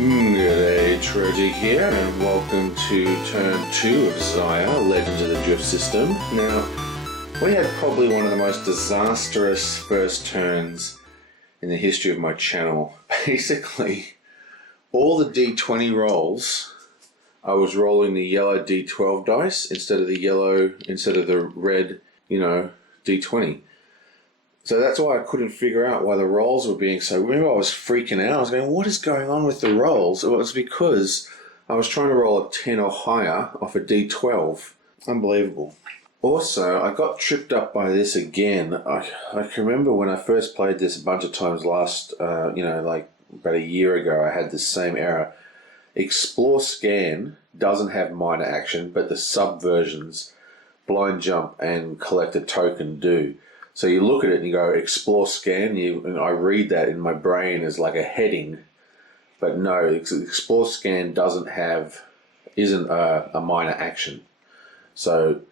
G'day, Troji here, and welcome to turn 2 of Xayah, Legends of the Drift System. Now, we had probably one of the most disastrous first turns in the history of my channel. Basically, all the D20 rolls, I was rolling the yellow D12 dice instead of the red, D20. So that's why I couldn't figure out why the rolls were being so... Remember, I was freaking out. I was going, what is going on with the rolls? It was because I was trying to roll a 10 or higher off a D12. Unbelievable. Also, I got tripped up by this again. I can remember when I first played this a bunch of times last, like about a year ago, I had this same error. Explore Scan doesn't have minor action, but the subversions, Blind Jump and Collect a Token do. So you look at it and you go, Explore Scan, and I read that in my brain as like a heading. But no, Explore Scan isn't a minor action. So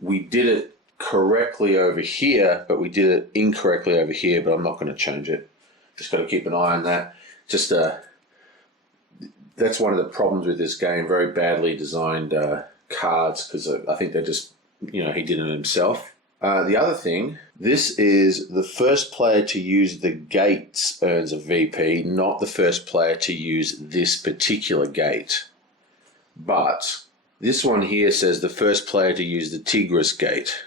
we did it correctly over here, but we did it incorrectly over here, but I'm not going to change it. Just got to keep an eye on that. That's one of the problems with this game, very badly designed cards, because I think they're just, he did it himself. The other thing, this is the first player to use the gates earns a VP, not the first player to use this particular gate. But this one here says the first player to use the Tigris gate.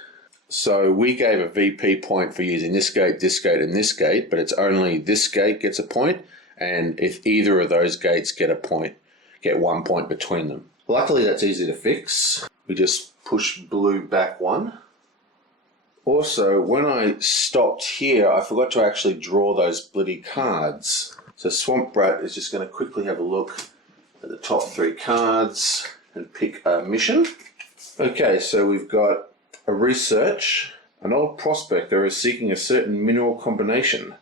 So we gave a VP point for using this gate, and this gate, but it's only this gate gets a point, and if either of those gates get a point, get 1 point between them. Luckily, that's easy to fix. We just push blue back one. Also, when I stopped here, I forgot to actually draw those bloody cards. So Swamp Brat is just going to quickly have a look at the top 3 cards and pick a mission. Okay, so we've got a research. An old prospector is seeking a certain mineral combination.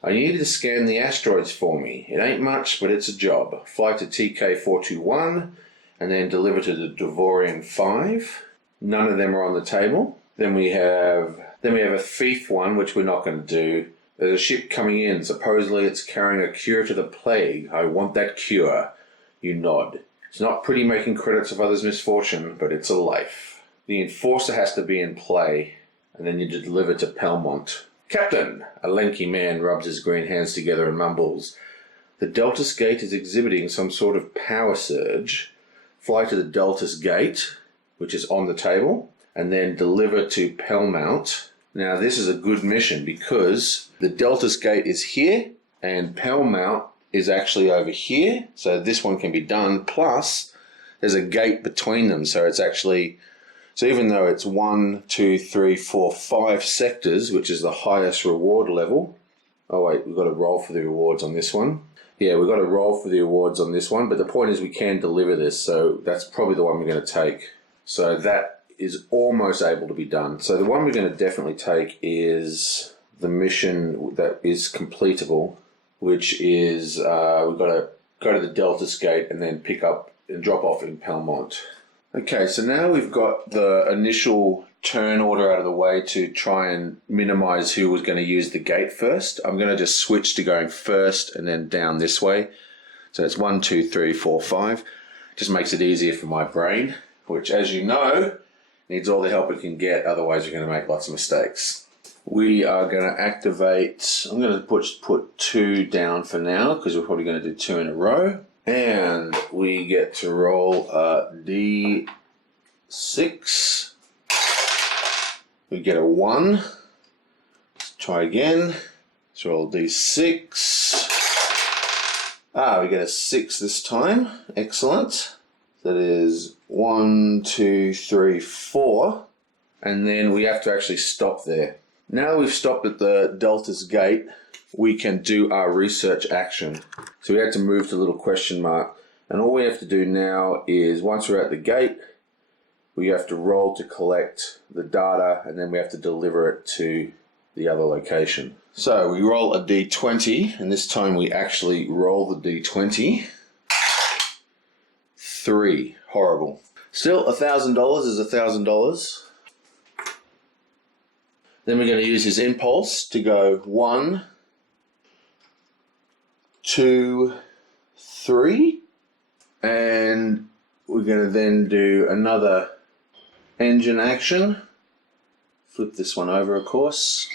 I need you to scan the asteroids for me. It ain't much, but it's a job. Fly to TK421 and then deliver to the Devorian 5. None of them are on the table. Then we have a thief one, which we're not going to do. There's a ship coming in. Supposedly it's carrying a cure to the plague. I want that cure. You nod. It's not pretty making credits of others' misfortune, but it's a life. The enforcer has to be in play, and then you deliver to Pelmont. Captain! A lanky man rubs his green hands together and mumbles. The Deltas Gate is exhibiting some sort of power surge. Fly to the Deltas Gate, which is on the table, and then deliver to Pelmount. Now this is a good mission because the Deltas Gate is here and Pelmount is actually over here, so this one can be done, plus there's a gate between them, so even though it's 1, 2, 3, 4, 5 sectors, which is the highest reward level. Oh wait, we've got to roll for the rewards on this one. Yeah, we've got to roll for the awards on this one, but the point is we can deliver this, so that's probably the one we're going to take. So that is almost able to be done. So the one we're going to definitely take is the mission that is completable, which is we've got to go to the Deltas Gate and then pick up and drop off in Pelmont. Okay, so now we've got the initial turn order out of the way to try and minimize who was going to use the gate first. I'm going to just switch to going first and then down this way. So it's 1, 2, 3, 4, 5. Just makes it easier for my brain, which, as you know, needs all the help it can get, otherwise you're going to make lots of mistakes. We are going to activate, I'm going to put 2 down for now, because we're probably going to do 2 in a row. And we get to roll a D6. We get a 1. Let's try again. Let's roll D6. We get a 6 this time. Excellent. That is 1, 2, 3, 4. And then we have to actually stop there. Now we've stopped at the Deltas Gate, we can do our research action. So we had to move to the little question mark. And all we have to do now is, once we're at the gate, we have to roll to collect the data, and then we have to deliver it to the other location. So we roll a D20, and this time we actually roll the D20. 3. Horrible. Still, $1,000 is $1,000. Then we're going to use his impulse to go 1, 2, 3. And we're going to then do another engine action. Flip this one over, of course.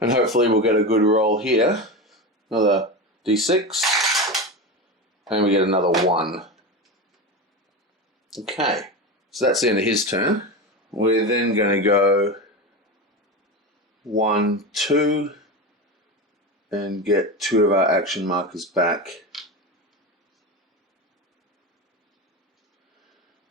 And hopefully we'll get a good roll here. Another D6. And we get another 1. Okay. So that's the end of his turn. We're then going to go 1, 2. And get 2 of our action markers back.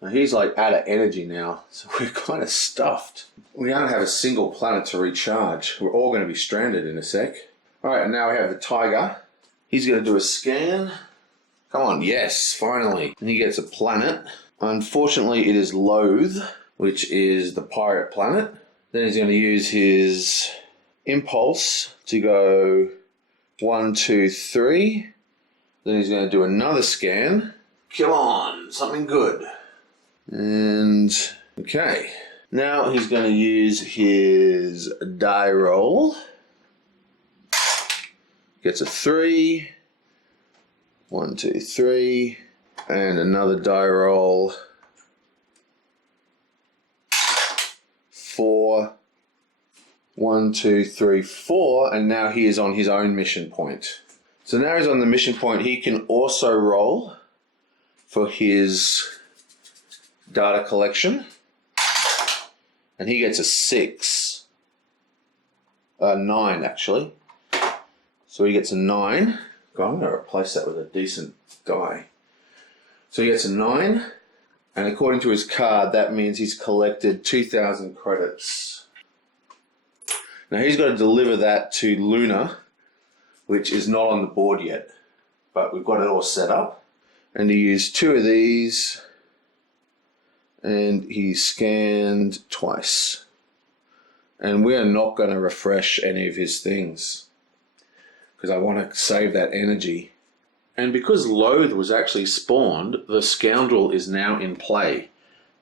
Now he's like out of energy now, so we're kind of stuffed. We don't have a single planet to recharge. We're all going to be stranded in a sec. Alright, and now we have the tiger. He's going to do a scan. Come on, yes, finally. And he gets a planet. Unfortunately, it is Loathe, which is the pirate planet. Then he's going to use his impulse to go 1, 2, 3. Then he's going to do another scan. Come on, something good. And, okay. Now he's going to use his die roll. Gets a 3. 1, 2, 3. And another die roll. 4. 1, 2, 3, 4. And now he is on his own mission point. So now he's on the mission point. He can also roll for his data collection. And he gets a 6. 9, actually. So he gets a 9. God, I'm going to replace that with a decent die. So he gets a 9. And according to his card, that means he's collected 2,000 credits. Now he's got to deliver that to Luna, which is not on the board yet. But we've got it all set up. And he used 2 of these. And he scanned twice. And we are not going to refresh any of his things, because I want to save that energy. And because Loathe was actually spawned, the Scoundrel is now in play.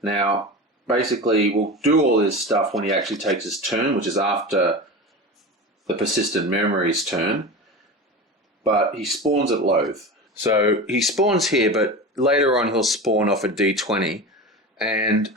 Now, basically, we'll do all this stuff when he actually takes his turn, which is after the Persistent Memories turn. But he spawns at Loathe. So he spawns here, but later on he'll spawn off a D20. And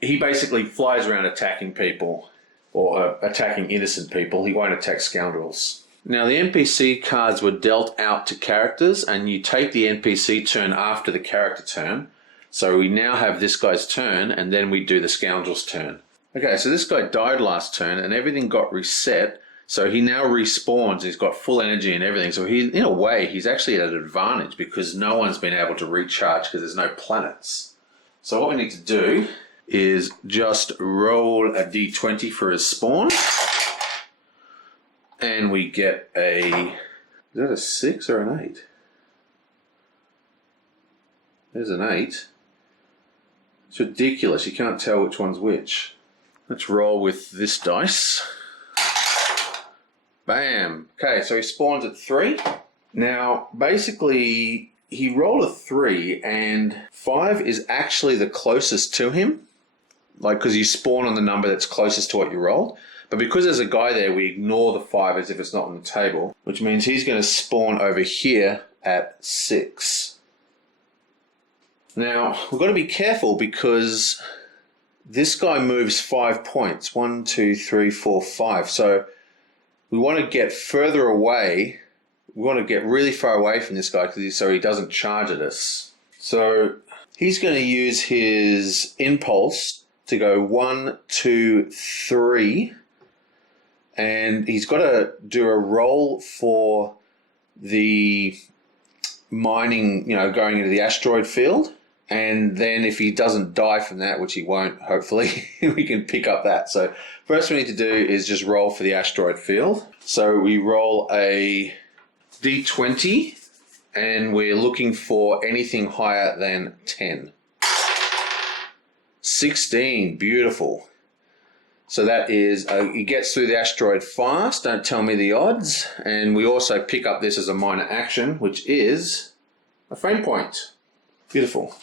he basically flies around attacking people, or attacking innocent people. He won't attack scoundrels. Now the NPC cards were dealt out to characters, and you take the NPC turn after the character turn. So we now have this guy's turn, and then we do the scoundrel's turn. Okay, so this guy died last turn, and everything got reset. So he now respawns. He's got full energy and everything. So he, in a way, he's actually at an advantage because no one's been able to recharge because there's no planets. So what we need to do is just roll a d20 for his spawn. And we get a... Is that a 6 or an 8? There's an 8. It's ridiculous. You can't tell which one's which. Let's roll with this dice. Bam. Okay, so he spawns at 3. Now, basically, he rolled a 3, and 5 is actually the closest to him. Like, because you spawn on the number that's closest to what you rolled. But because there's a guy there, we ignore the 5 as if it's not on the table, which means he's going to spawn over here at 6. Now, we've got to be careful because this guy moves 5 points. 1, 2, 3, 4, 5. So we want to get further away. We want to get really far away from this guy so he doesn't charge at us. So he's going to use his impulse to go 1, 2, 3. And he's got to do a roll for the mining, going into the asteroid field. And then if he doesn't die from that, which he won't, hopefully, we can pick up that. So first we need to do is just roll for the asteroid field. So we roll a d20, and we're looking for anything higher than 10. 16, beautiful. So that is, he gets through the asteroid fast, don't tell me the odds. And we also pick up this as a minor action, which is a frame point. Beautiful.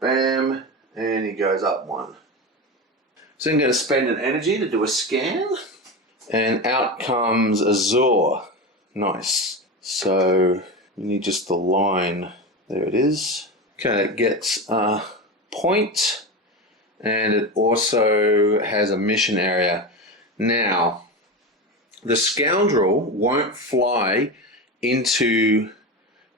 Bam, and he goes up 1. So I'm going to spend an energy to do a scan, and out comes Azor. Nice. So We need just the line. There it is. Okay, it gets a point, and it also has a mission area. Now, the scoundrel won't fly into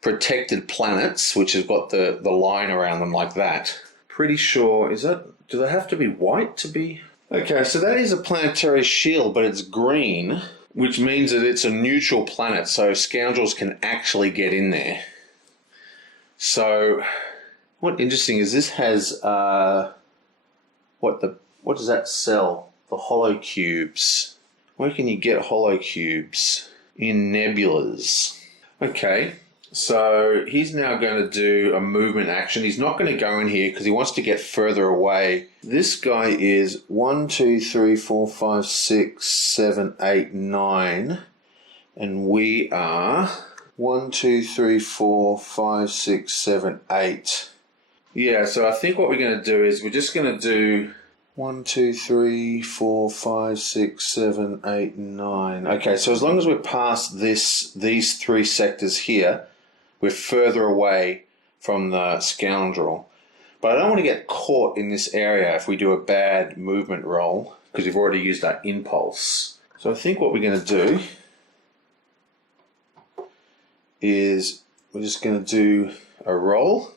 protected planets, which have got the line around them like that. Pretty sure, do they have to be white to be? Okay, so that is a planetary shield, but it's green, which means that it's a neutral planet, so scoundrels can actually get in there. So, what interesting is this has, what does that sell? The hollow cubes. Where can you get hollow cubes? In nebulas. Okay, so he's now going to do a movement action. He's not going to go in here because he wants to get further away. This guy is 1, 2, 3, 4, 5, 6, 7, 8, 9. And we are 1, 2, 3, 4, 5, 6, 7, 8. Yeah, so I think what we're going to do is we're just going to do 1, 2, 3, 4, 5, 6, 7, 8, 9. Okay, so as long as we're past these three sectors here, we're further away from the scoundrel. But I don't want to get caught in this area if we do a bad movement roll, because we've already used our impulse. So I think what we're going to do is we're just going to do a roll.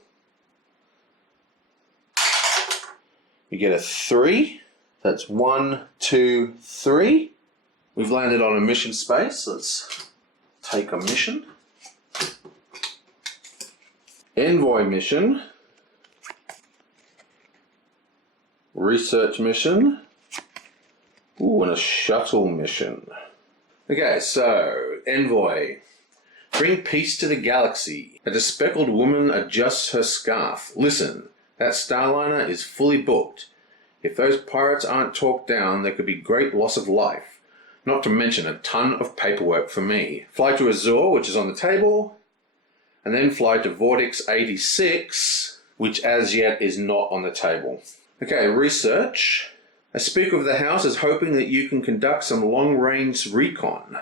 You get a 3. That's 1, 2, 3. We've landed on a mission space. Let's take a mission. Envoy mission. Research mission. Ooh, and a shuttle mission. Okay, so Envoy. Bring peace to the galaxy. A bespectacled woman adjusts her scarf. Listen. That Starliner is fully booked. If those pirates aren't talked down, there could be great loss of life. Not to mention a ton of paperwork for me. Fly to Azure, which is on the table, and then fly to Vortex 86, which as yet is not on the table. Okay, research. A Speaker of the House is hoping that you can conduct some long-range recon.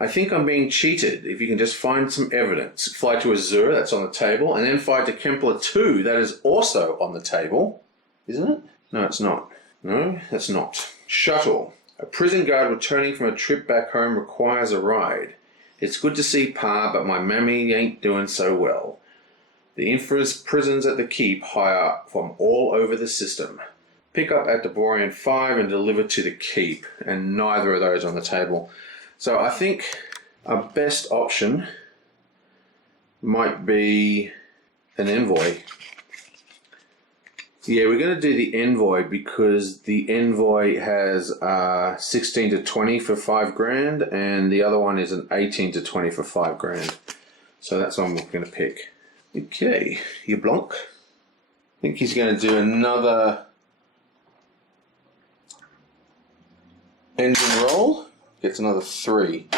I think I'm being cheated if you can just find some evidence. Fly to Azure, that's on the table, and then fly to Kempler 2, that is also on the table. Isn't it? No, it's not. No, that's not. Shuttle. A prison guard returning from a trip back home requires a ride. It's good to see Pa, but my mammy ain't doing so well. The infamous prisons at the Keep hire from all over the system. Pick up at Deborah 5 and deliver to the Keep, and neither of those on the table. So I think our best option might be an envoy. Yeah, we're going to do the envoy because the envoy has 16 to 20 for 5 grand, and the other one is an 18 to 20 for 5 grand. So that's what I'm going to pick. Okay, you Blanc. I think he's going to do another engine roll. Gets another 3.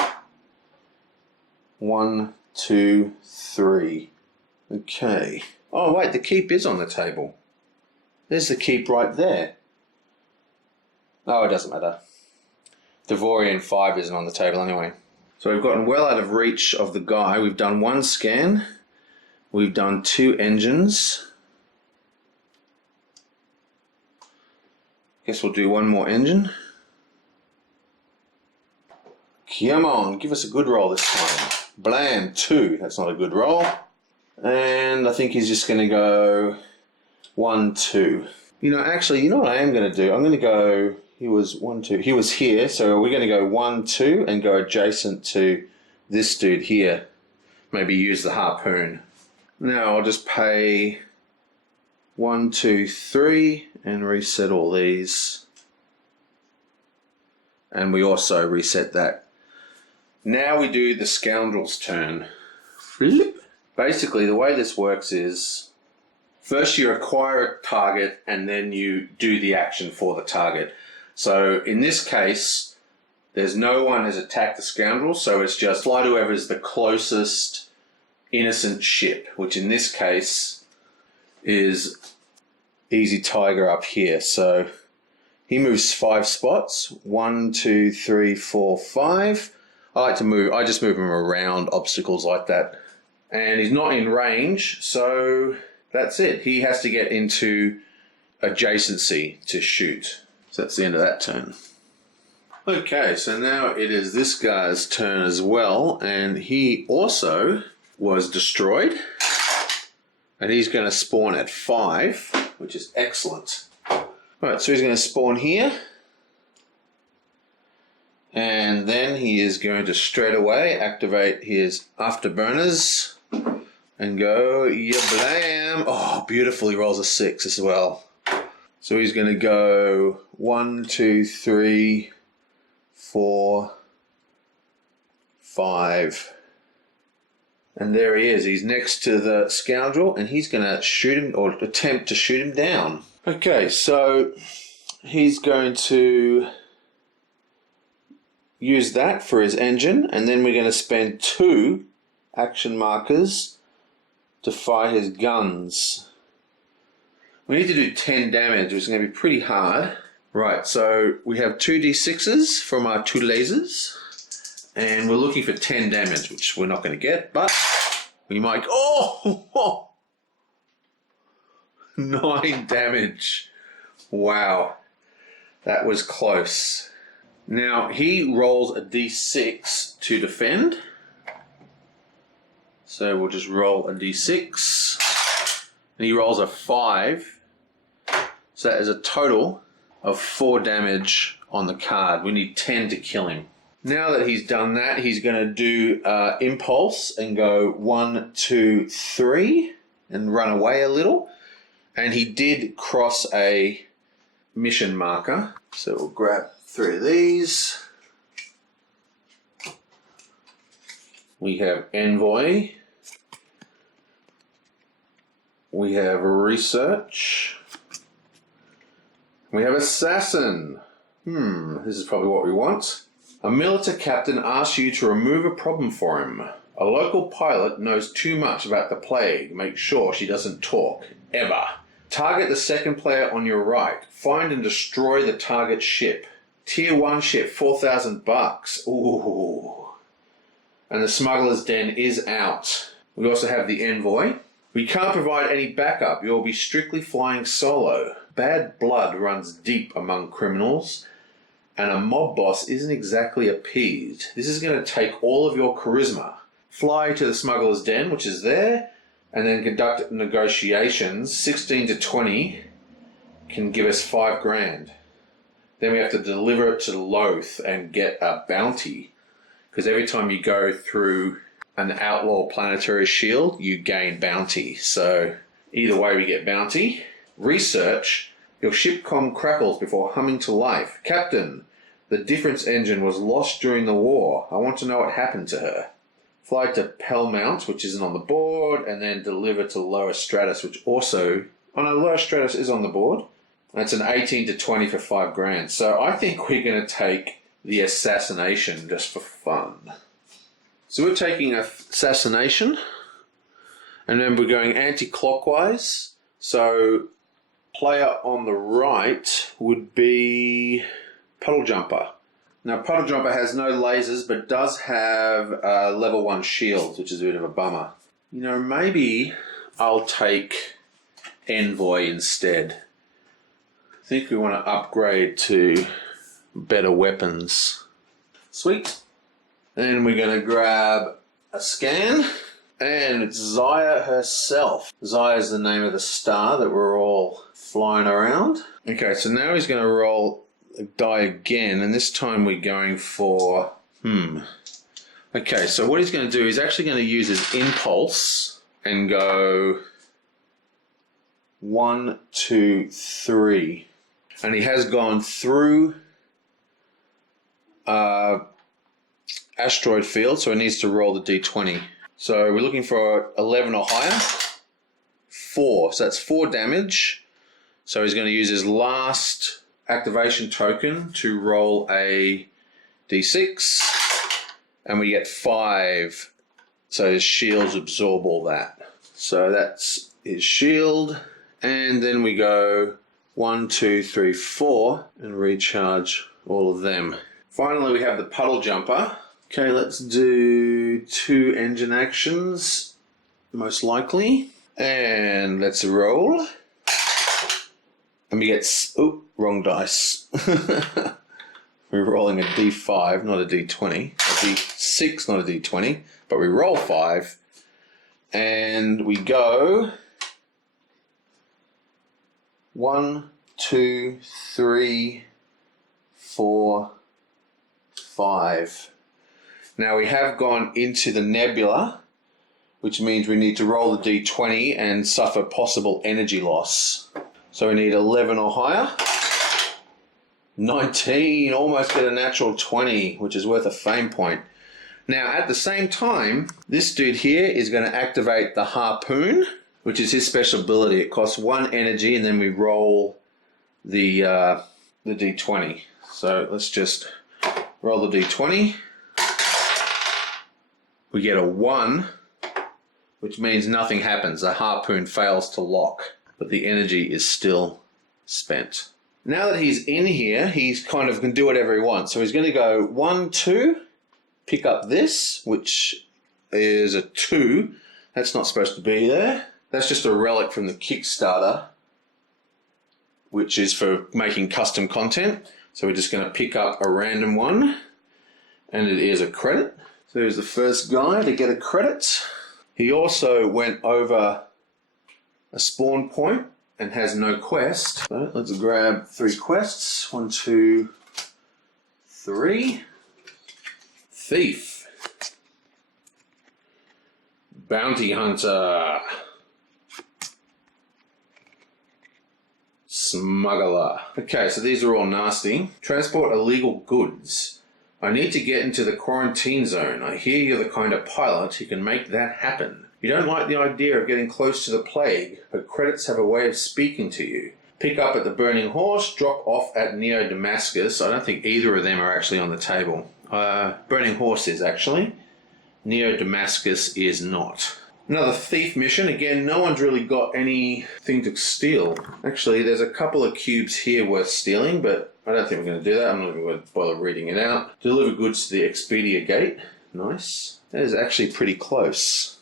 1, 2, 3. Okay. Oh, wait, the Keep is on the table. There's the Keep right there. Oh, it doesn't matter. Devorian 5 isn't on the table anyway. So we've gotten well out of reach of the guy. We've done 1 scan. We've done 2 engines. Guess we'll do 1 more engine. Come on, give us a good roll this time. Blam, 2. That's not a good roll. And I think he's just going to go 1, 2. You know what I am going to do? I'm going to go, he was 1, 2. He was here, so we're going to go 1, 2 and go adjacent to this dude here. Maybe use the harpoon. Now I'll just pay 1, 2, 3 and reset all these. And we also reset that. Now we do the scoundrel's turn. Flip. Basically, the way this works is first you acquire a target and then you do the action for the target. So in this case, there's no one has attacked the scoundrel, so it's just fly to whoever's the closest innocent ship, which in this case is Easy Tiger up here. So he moves 5 spots. 1, 2, 3, 4, 5. I just move him around obstacles like that. And he's not in range, so that's it. He has to get into adjacency to shoot. So that's the end of that turn. Okay, so now it is this guy's turn as well, and he also was destroyed. And he's going to spawn at 5, which is excellent. Alright, so he's going to spawn here. And then he is going to straight away activate his afterburners and go yablam. Oh, beautiful. He rolls a 6 as well. So he's going to go 1, 2, 3, 4, 5. And there he is. He's next to the scoundrel and he's going to shoot him or attempt to shoot him down. Okay, so he's going to use that for his engine, and then we're going to spend 2 action markers to fire his guns. We need to do 10 damage, which is going to be pretty hard. Right, so we have 2 d6s from our 2 lasers, and we're looking for 10 damage, which we're not going to get, but we might... Oh! 9 damage. Wow. That was close. Now, he rolls a d6 to defend. So we'll just roll a d6. And he rolls a 5. So that is a total of 4 damage on the card. We need 10 to kill him. Now that he's done that, he's going to do impulse and go 1, 2, 3 and run away a little. And he did cross a mission marker. So we'll grab 3 of these. We have Envoy. We have Research. We have Assassin. This is probably what we want. A military captain asks you to remove a problem for him. A local pilot knows too much about the plague. Make sure she doesn't talk, ever. Target the second player on your right. Find and destroy the target ship. Tier 1 ship, $4,000. Ooh. And the smuggler's den is out. We also have the Envoy. We can't provide any backup. You'll be strictly flying solo. Bad blood runs deep among criminals, and a mob boss isn't exactly appeased. This is going to take all of your charisma. Fly to the smuggler's den, which is there, and then conduct negotiations. 16 to 20 can give us $5,000. Then we have to deliver it to Loth and get a bounty. Because every time you go through an outlaw planetary shield, you gain bounty. So either way we get bounty. Research. Your ship comm crackles before humming to life. Captain, the difference engine was lost during the war. I want to know what happened to her. Fly to Pelmount, which isn't on the board, and then deliver to Lower Stratus, which also... Oh no, Lower Stratus is on the board. That's an 18 to 20 for $5,000. So I think we're going to take the assassination just for fun. So we're taking assassination, and then we're going anti-clockwise. So player on the right would be Puddle Jumper. Now Puddle Jumper has no lasers, but does have level 1 shields, which is a bit of a bummer. You know, maybe I'll take Envoy instead. I think we want to upgrade to better weapons. Sweet. Then we're going to grab a scan, and it's Zaya herself. Zaya is the name of the star that we're all flying around. Okay, so now he's going to roll a die again, and this time we're going for... Okay, so what he's going to do, he's actually going to use his impulse and go 1, 2, 3. And he has gone through asteroid field, so he needs to roll the d20. So we're looking for 11 or higher. 4, so that's 4 damage. So he's going to use his last activation token to roll a d6, and we get 5. So his shields absorb all that. So that's his shield, and then we go 1, 2, 3, 4, and recharge all of them. Finally, we have the Puddle Jumper. Okay, let's do 2 engine actions. most likely. And let's roll. And we get... Oh, wrong dice. We're rolling a D5, not a D20. A D6, not a D20. But we roll 5. And we go... 1, 2, 3, 4, 5. Now we have gone into the nebula, which means we need to roll the D20 and suffer possible energy loss. So we need 11 or higher. 19, almost get a natural 20, which is worth a fame point. Now at the same time, this dude here is going to activate the harpoon, which is his special ability. It costs 1 energy, and then we roll the D20. So let's just roll the D20. We get a 1, which means nothing happens. The harpoon fails to lock, but the energy is still spent. Now that he's in here, he's kind of can do whatever he wants. So he's going to go 1, 2, pick up this, which is a 2. That's not supposed to be there. That's just a relic from the Kickstarter, which is for making custom content. So we're just going to pick up a random one, and it is a credit. So there's the first guy to get a credit. He also went over a spawn point and has no quest. So let's grab 3 quests. 1, 2, 3. Thief. Bounty hunter. Smuggler. Okay, so these are all nasty. Transport illegal goods. I need to get into the quarantine zone. I hear you're the kind of pilot who can make that happen. You don't like the idea of getting close to the plague, but credits have a way of speaking to you. Pick up at the Burning Horse, drop off at Neo Damascus. I don't think either of them are actually on the table. Burning Horse is actually. Neo Damascus is not. Another thief mission. Again, no one's really got anything to steal. Actually, there's a couple of cubes here worth stealing, but I don't think we're going to do that. I'm not even going to bother reading it out. Deliver goods to the Expedia Gate. Nice. That is actually pretty close.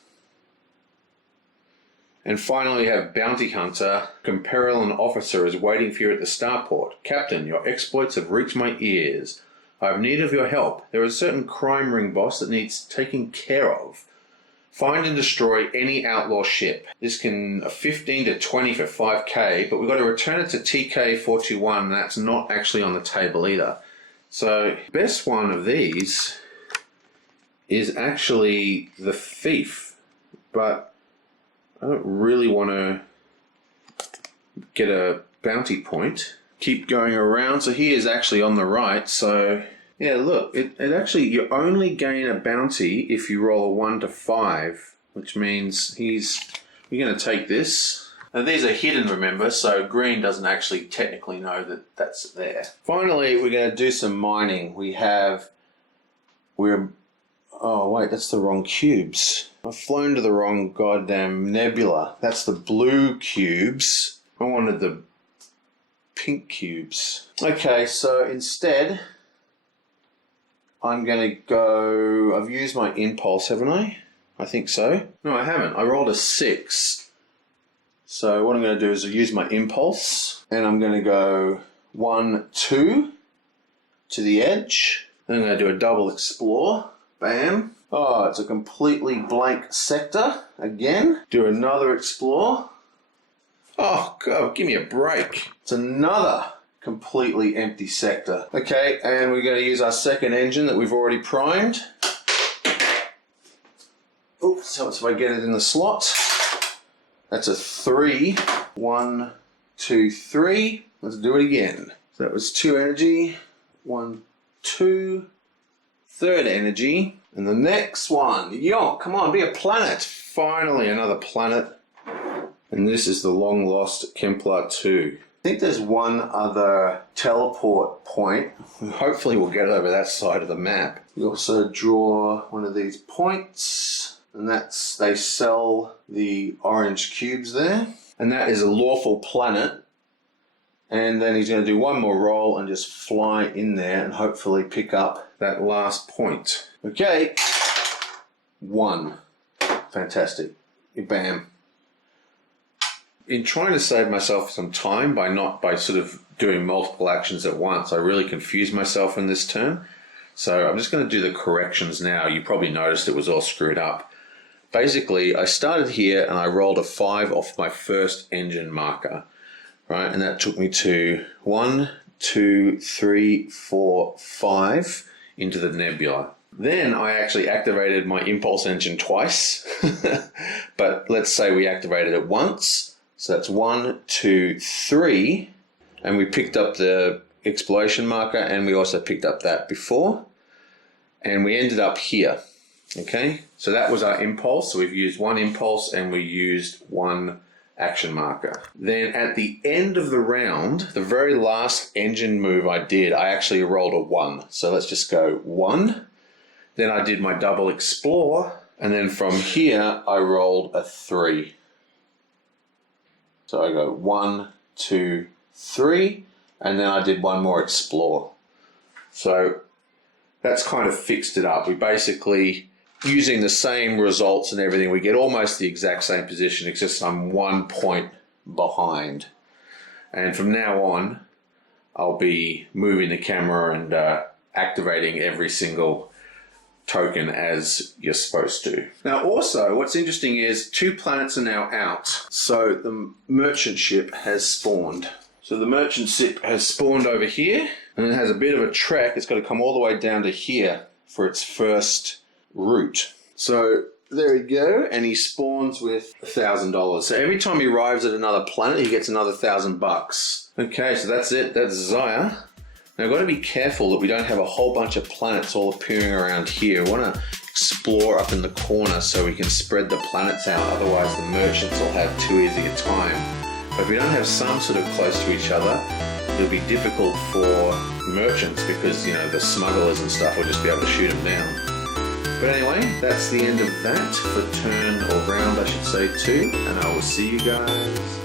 And finally, we have Bounty Hunter. Comperil, an officer, is waiting for you at the starport. Captain, your exploits have reached my ears. I have need of your help. There is a certain crime ring boss that needs taken care of. Find and destroy any outlaw ship. This can 15 to 20 for 5k, but we've got to return it to TK421, and that's not actually on the table either. So, best one of these is actually the thief, but I don't really want to get a bounty point. Keep going around. So he is actually on the right, so... Yeah, look, it actually, you only gain a bounty if you roll a 1 to 5, which means you're going to take this. Now these are hidden, remember, so green doesn't actually technically know that that's there. Finally, we're going to do some mining. Oh wait, that's the wrong cubes. I've flown to the wrong goddamn nebula. That's the blue cubes. I wanted the pink cubes. Okay, so instead... I'm going to go... I've used my impulse, haven't I? I think so. No, I haven't. I rolled a 6. So what I'm going to do is use my impulse. And I'm going to go 1, 2 to the edge. Then I'm going to do a double explore. Bam. Oh, it's a completely blank sector. Again. Do another explore. Oh, God, give me a break. It's another... completely empty sector. Okay, and we're going to use our second engine that we've already primed. Oops, so if I get it in the slot. That's a 3. 1, 2, 3. Let's do it again. So that was 2 energy. 1, 2. Third energy. And the next one. Yo, come on, be a planet. Finally, another planet. And this is the long lost Kemplar 2. I think there's one other teleport point. Hopefully we'll get over that side of the map. We also draw one of these points, and they sell the orange cubes there. And that is a lawful planet. And then he's going to do one more roll and just fly in there and hopefully pick up that last point. Okay. 1. Fantastic. Bam. In trying to save myself some time by sort of doing multiple actions at once, I really confused myself in this turn. So I'm just going to do the corrections now. You probably noticed it was all screwed up. Basically, I started here and I rolled a 5 off my first engine marker, right? And that took me to 1, 2, 3, 4, 5 into the nebula. Then I actually activated my impulse engine twice, but let's say we activated it once. So that's 1, 2, 3, and we picked up the exploration marker, and we also picked up that before, and we ended up here. Okay, so that was our impulse. So we've used one impulse and we used one action marker. Then at the end of the round, the very last engine move I did, I actually rolled a 1. So let's just go 1. Then I did my double explore, and then from here I rolled a 3. So I go 1, 2, 3, and then I did one more explore. So that's kind of fixed it up. We basically, using the same results and everything, we get almost the exact same position, it's just I'm 1 point behind. And from now on, I'll be moving the camera and activating every single token as you're supposed to. Now also, what's interesting is 2 planets are now out. So the merchant ship has spawned. So the merchant ship has spawned over here, and it has a bit of a trek. It's got to come all the way down to here for its first route. So there we go, and he spawns with $1,000. So every time he arrives at another planet, he gets another $1,000. Okay, so that's it. That's Zaya. Now, I've got to be careful that we don't have a whole bunch of planets all appearing around here. We want to explore up in the corner so we can spread the planets out, otherwise the merchants will have too easy a time. But if we don't have some sort of close to each other, it'll be difficult for merchants because, you know, the smugglers and stuff will just be able to shoot them down. But anyway, that's the end of that for turn, or round I should say, 2, and I will see you guys